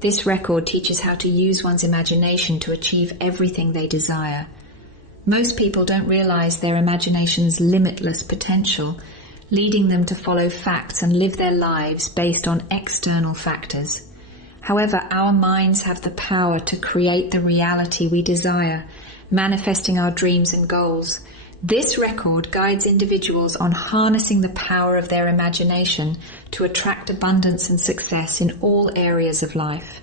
This record teaches how to use one's imagination to achieve everything they desire. Most people don't realize their imagination's limitless potential, leading them to follow facts and live their lives based on external factors. However, our minds have the power to create the reality we desire, manifesting our dreams and goals. This record guides individuals on harnessing the power of their imagination to attract abundance and success in all areas of life.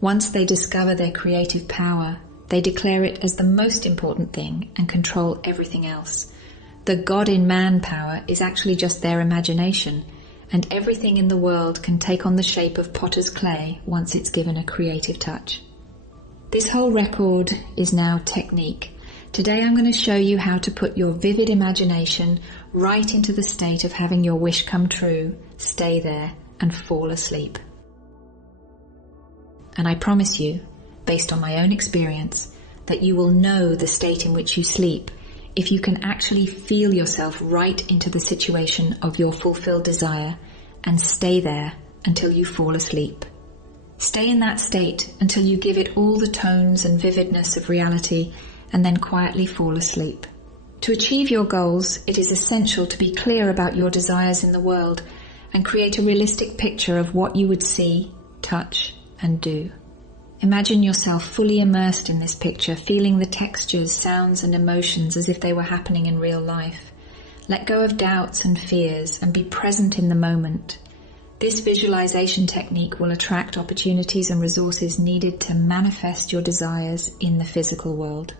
Once they discover their creative power, they declare it as the most important thing and control everything else. The God in man power is actually just their imagination, and everything in the world can take on the shape of potter's clay once it's given a creative touch. This whole record is now technique. Today I'm going to show you how to put your vivid imagination right into the state of having your wish come true, stay there, and fall asleep. And I promise you, based on my own experience, that you will know the state in which you sleep if you can actually feel yourself right into the situation of your fulfilled desire and stay there until you fall asleep. Stay in that state until you give it all the tones and vividness of reality and then quietly fall asleep. To achieve your goals, it is essential to be clear about your desires in the world and create a realistic picture of what you would see, touch, and do. Imagine yourself fully immersed in this picture, feeling the textures, sounds, and emotions as if they were happening in real life. Let go of doubts and fears and be present in the moment. This visualization technique will attract opportunities and resources needed to manifest your desires in the physical world.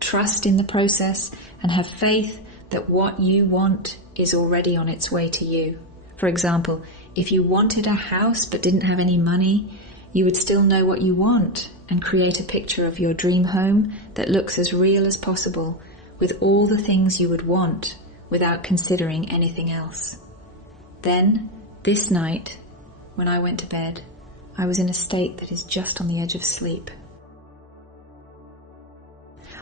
Trust in the process and have faith that what you want is already on its way to you. For example, if you wanted a house but didn't have any money, you would still know what you want and create a picture of your dream home that looks as real as possible, with all the things you would want without considering anything else. Then, this night, when I went to bed, I was in a state that is just on the edge of sleep.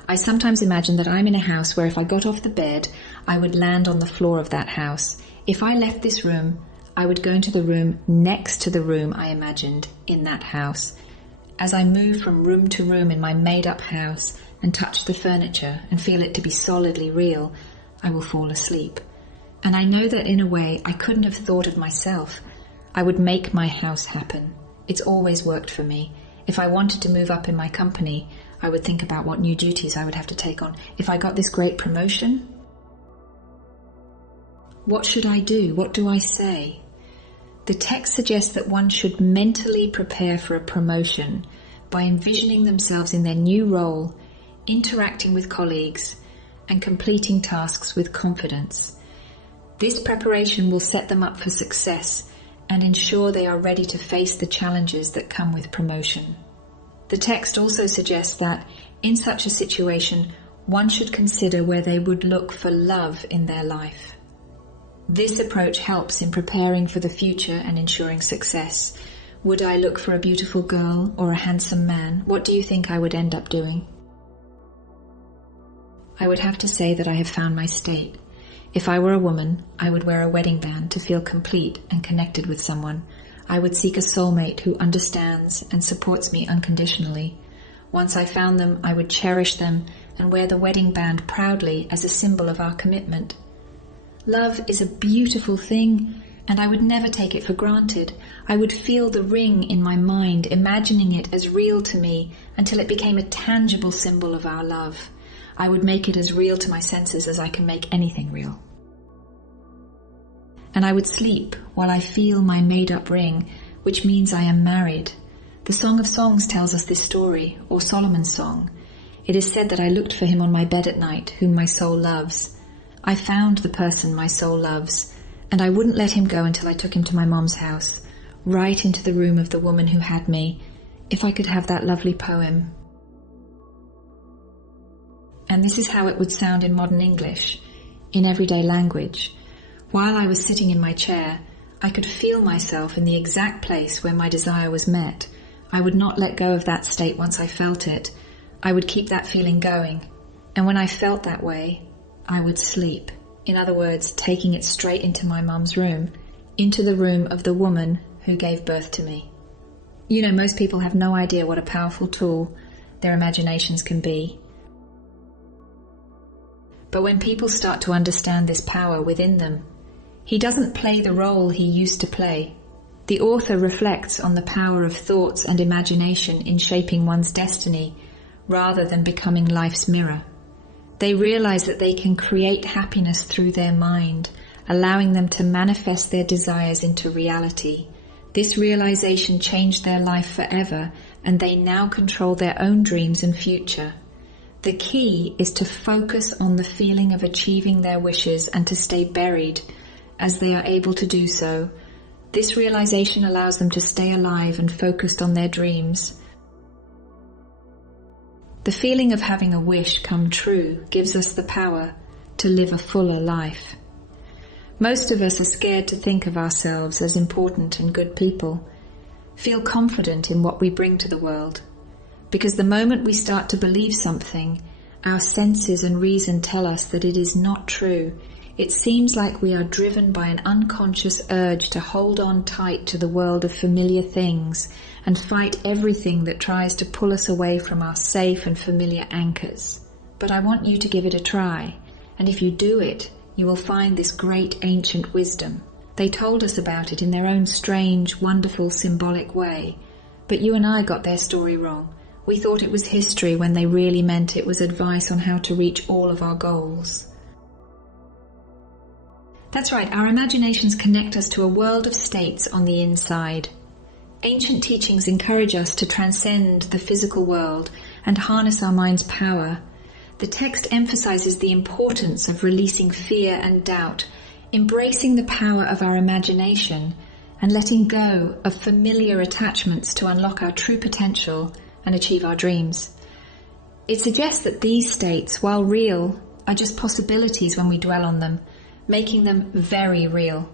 I sometimes imagine that I'm in a house where if I got off the bed, I would land on the floor of that house. If I left this room, I would go into the room next to the room I imagined in that house. As I move from room to room in my made-up house and touch the furniture and feel it to be solidly real, I will fall asleep. And I know that in a way I couldn't have thought of myself. I would make my house happen. It's always worked for me. If I wanted to move up in my company, I would think about what new duties I would have to take on. If I got this great promotion, what should I do? What do I say? The text suggests that one should mentally prepare for a promotion by envisioning themselves in their new role, interacting with colleagues, and completing tasks with confidence. This preparation will set them up for success and ensure they are ready to face the challenges that come with promotion. The text also suggests that, in such a situation, one should consider where they would look for love in their life. This approach helps in preparing for the future and ensuring success. Would I look for a beautiful girl or a handsome man? What do you think I would end up doing? I would have to say that I have found my state. If I were a woman, I would wear a wedding band to feel complete and connected with someone. I would seek a soulmate who understands and supports me unconditionally. Once I found them, I would cherish them and wear the wedding band proudly as a symbol of our commitment. Love is a beautiful thing, and I would never take it for granted. I would feel the ring in my mind, imagining it as real to me until it became a tangible symbol of our love. I would make it as real to my senses as I can make anything real. And I would sleep while I feel my made-up ring, which means I am married. The Song of Songs tells us this story, or Solomon's song. It is said that I looked for him on my bed at night, whom my soul loves. I found the person my soul loves, and I wouldn't let him go until I took him to my mom's house, right into the room of the woman who had me, if I could have that lovely poem. And this is how it would sound in modern English, in everyday language. While I was sitting in my chair, I could feel myself in the exact place where my desire was met. I would not let go of that state once I felt it. I would keep that feeling going. And when I felt that way, I would sleep. In other words, taking it straight into my mum's room, into the room of the woman who gave birth to me. Most people have no idea what a powerful tool their imaginations can be. But when people start to understand this power within them, he doesn't play the role he used to play. The author reflects on the power of thoughts and imagination in shaping one's destiny rather than becoming life's mirror. They realize that they can create happiness through their mind, allowing them to manifest their desires into reality. This realization changed their life forever, and they now control their own dreams and future. The key is to focus on the feeling of achieving their wishes and to stay buried as they are able to do so. This realization allows them to stay alive and focused on their dreams. The feeling of having a wish come true gives us the power to live a fuller life. Most of us are scared to think of ourselves as important and good people, feel confident in what we bring to the world. Because the moment we start to believe something, our senses and reason tell us that it is not true. It seems like we are driven by an unconscious urge to hold on tight to the world of familiar things and fight everything that tries to pull us away from our safe and familiar anchors. But I want you to give it a try, and if you do it, you will find this great ancient wisdom. They told us about it in their own strange, wonderful, symbolic way, but you and I got their story wrong. We thought it was history when they really meant it was advice on how to reach all of our goals. That's right, our imaginations connect us to a world of states on the inside. Ancient teachings encourage us to transcend the physical world and harness our mind's power. The text emphasizes the importance of releasing fear and doubt, embracing the power of our imagination, and letting go of familiar attachments to unlock our true potential and achieve our dreams. It suggests that these states, while real, are just possibilities when we dwell on them, making them very real.